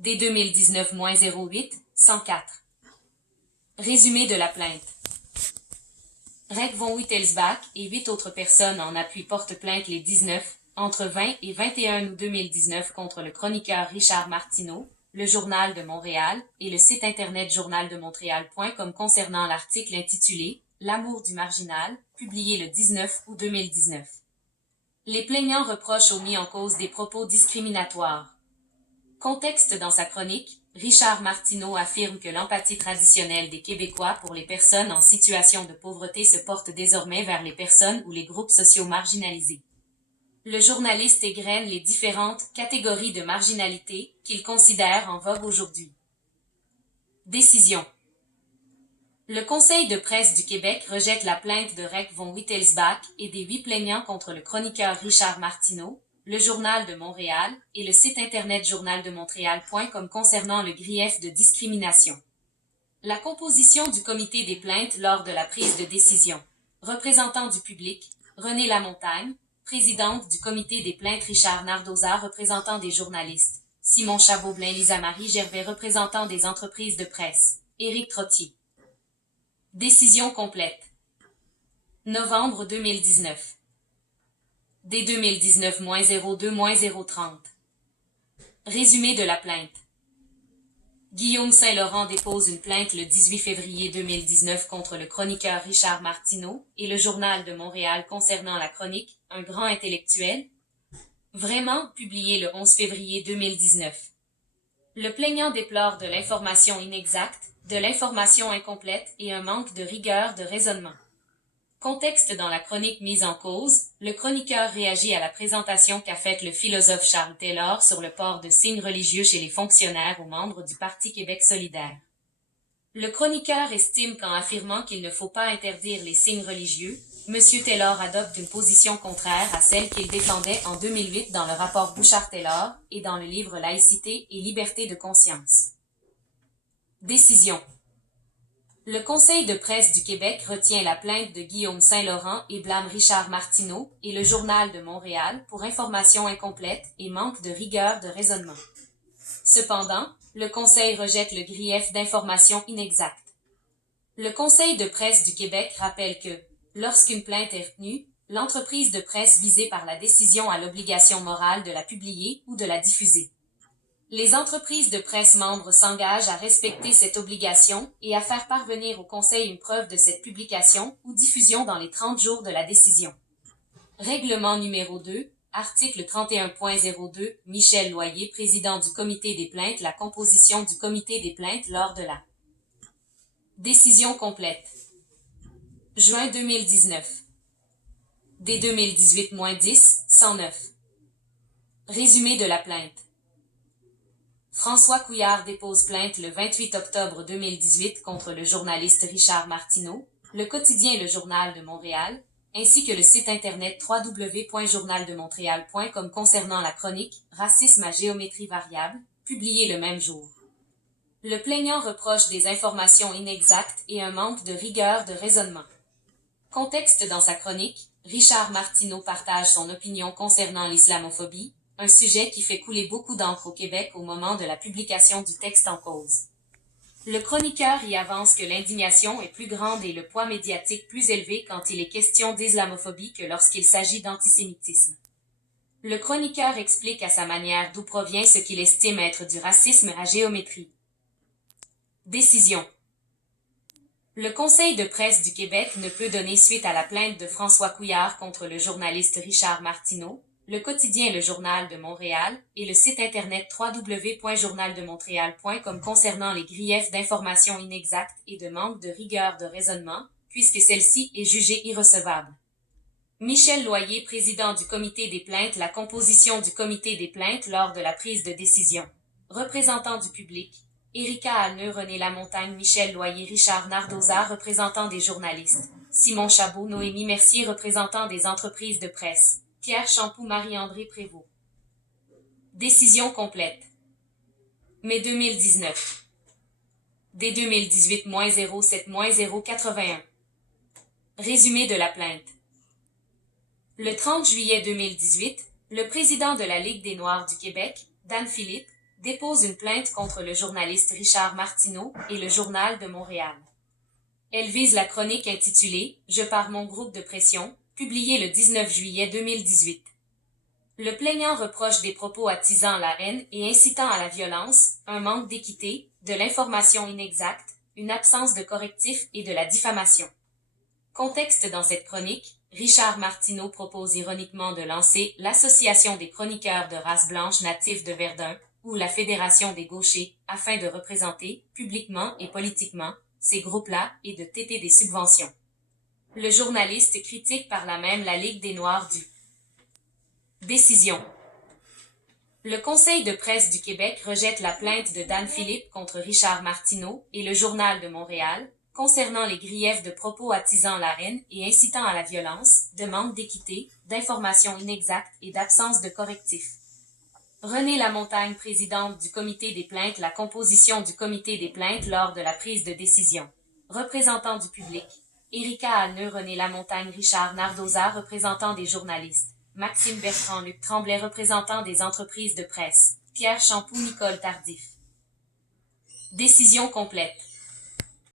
D 2019-08, 104. Résumé de la plainte. Reg von Wittelsbach et 8 autres personnes en appui portent plainte les 19, entre 20 et 21 août 2019 contre le chroniqueur Richard Martineau, le Journal de Montréal et le site internet journaldemontréal.com concernant l'article intitulé « L'amour du marginal », publié le 19 août 2019. Les plaignants reprochent au mis en cause des propos discriminatoires. Contexte dans sa chronique, Richard Martineau affirme que l'empathie traditionnelle des Québécois pour les personnes en situation de pauvreté se porte désormais vers les personnes ou les groupes sociaux marginalisés. Le journaliste égrène les différentes catégories de marginalité qu'il considère en vogue aujourd'hui. Décision. Le Conseil de presse du Québec rejette la plainte de Reg von Wittelsbach et des 8 plaignants contre le chroniqueur Richard Martineau, le Journal de Montréal et le site internet journaldemontréal.com concernant le grief de discrimination. La composition du comité des plaintes lors de la prise de décision. Représentant du public, René Lamontagne, présidente du comité des plaintes Richard Nardoza, représentant des journalistes, Simon Chabot-Blain, Lisa-Marie Gervais, représentant des entreprises de presse, Éric Trottier. Décision complète. Novembre 2019. D 2019-02-030. Résumé de la plainte. Guillaume Saint-Laurent dépose une plainte le 18 février 2019 contre le chroniqueur Richard Martineau et le Journal de Montréal concernant la chronique « Un grand intellectuel », vraiment publié le 11 février 2019. Le plaignant déplore de l'information inexacte, de l'information incomplète et un manque de rigueur de raisonnement. Contexte dans la chronique mise en cause, le chroniqueur réagit à la présentation qu'a faite le philosophe Charles Taylor sur le port de signes religieux chez les fonctionnaires ou membres du Parti Québec solidaire. Le chroniqueur estime qu'en affirmant qu'il ne faut pas interdire les signes religieux, M. Taylor adopte une position contraire à celle qu'il défendait en 2008 dans le rapport Bouchard-Taylor et dans le livre Laïcité et liberté de conscience. Décision. Le Conseil de presse du Québec retient la plainte de Guillaume Saint-Laurent et blâme Richard Martineau et le Journal de Montréal pour information incomplète et manque de rigueur de raisonnement. Cependant, le Conseil rejette le grief d'information inexacte. Le Conseil de presse du Québec rappelle que, lorsqu'une plainte est retenue, l'entreprise de presse visée par la décision a l'obligation morale de la publier ou de la diffuser. Les entreprises de presse membres s'engagent à respecter cette obligation et à faire parvenir au Conseil une preuve de cette publication ou diffusion dans les 30 jours de la décision. Règlement numéro 2, article 31.02, Michel Loyer, président du comité des plaintes, la composition du comité des plaintes lors de la décision complète. Juin 2019. D 2018-10, 109. Résumé de la plainte. François Couillard dépose plainte le 28 octobre 2018 contre le journaliste Richard Martineau, le quotidien Le Journal de Montréal, ainsi que le site internet www.journaldemontréal.com concernant la chronique « Racisme à géométrie variable », publiée le même jour. Le plaignant reproche des informations inexactes et un manque de rigueur de raisonnement. Contexte dans sa chronique, Richard Martineau partage son opinion concernant l'islamophobie, un sujet qui fait couler beaucoup d'encre au Québec au moment de la publication du texte en cause. Le chroniqueur y avance que l'indignation est plus grande et le poids médiatique plus élevé quand il est question d'islamophobie que lorsqu'il s'agit d'antisémitisme. Le chroniqueur explique à sa manière d'où provient ce qu'il estime être du racisme à géométrie. Décision. Le Conseil de presse du Québec ne peut donner suite à la plainte de François Couillard contre le journaliste Richard Martineau, le quotidien Le Journal de Montréal et le site internet www.journaldemontréal.com concernant les griefs d'information inexacte et de manque de rigueur de raisonnement, puisque celle-ci est jugée irrecevable. Michel Loyer, président du comité des plaintes, la composition du comité des plaintes lors de la prise de décision. Représentant du public, Érika Alneux, René Lamontagne, Michel Loyer, Richard Nardoza, représentant des journalistes, Simon Chabot, Noémie Mercier, représentant des entreprises de presse, Pierre Champoux, Marie-André Prévost. Décision complète. Mai 2019. D 2018-07-081. Résumé de la plainte. Le 30 juillet 2018, le président de la Ligue des Noirs du Québec, Dan Philippe, dépose une plainte contre le journaliste Richard Martineau et le Journal de Montréal. Elle vise la chronique intitulée « Je pars mon groupe de pression », publiée le 19 juillet 2018. Le plaignant reproche des propos attisant la haine et incitant à la violence, un manque d'équité, de l'information inexacte, une absence de correctif et de la diffamation. Contexte dans cette chronique, Richard Martineau propose ironiquement de lancer l'Association des chroniqueurs de race blanche natifs de Verdun, ou la Fédération des gauchers, afin de représenter, publiquement et politiquement, ces groupes-là et de téter des subventions. Le journaliste critique par là même la Ligue des Noirs du Décision. Le Conseil de presse du Québec rejette la plainte de Dan Philippe contre Richard Martineau et le Journal de Montréal, concernant les griefs de propos attisant la haine et incitant à la violence, de manque d'équité, d'informations inexactes et d'absence de correctif. Renée Lamontagne, présidente du Comité des plaintes, la composition du Comité des plaintes lors de la prise de décision. Représentant du public. Erika Hanneux, Renée Lamontagne, Richard Nardoza, représentant des journalistes. Maxime Bertrand, Luc Tremblay, représentant des entreprises de presse. Pierre Champoux, Nicole Tardif. Décision complète.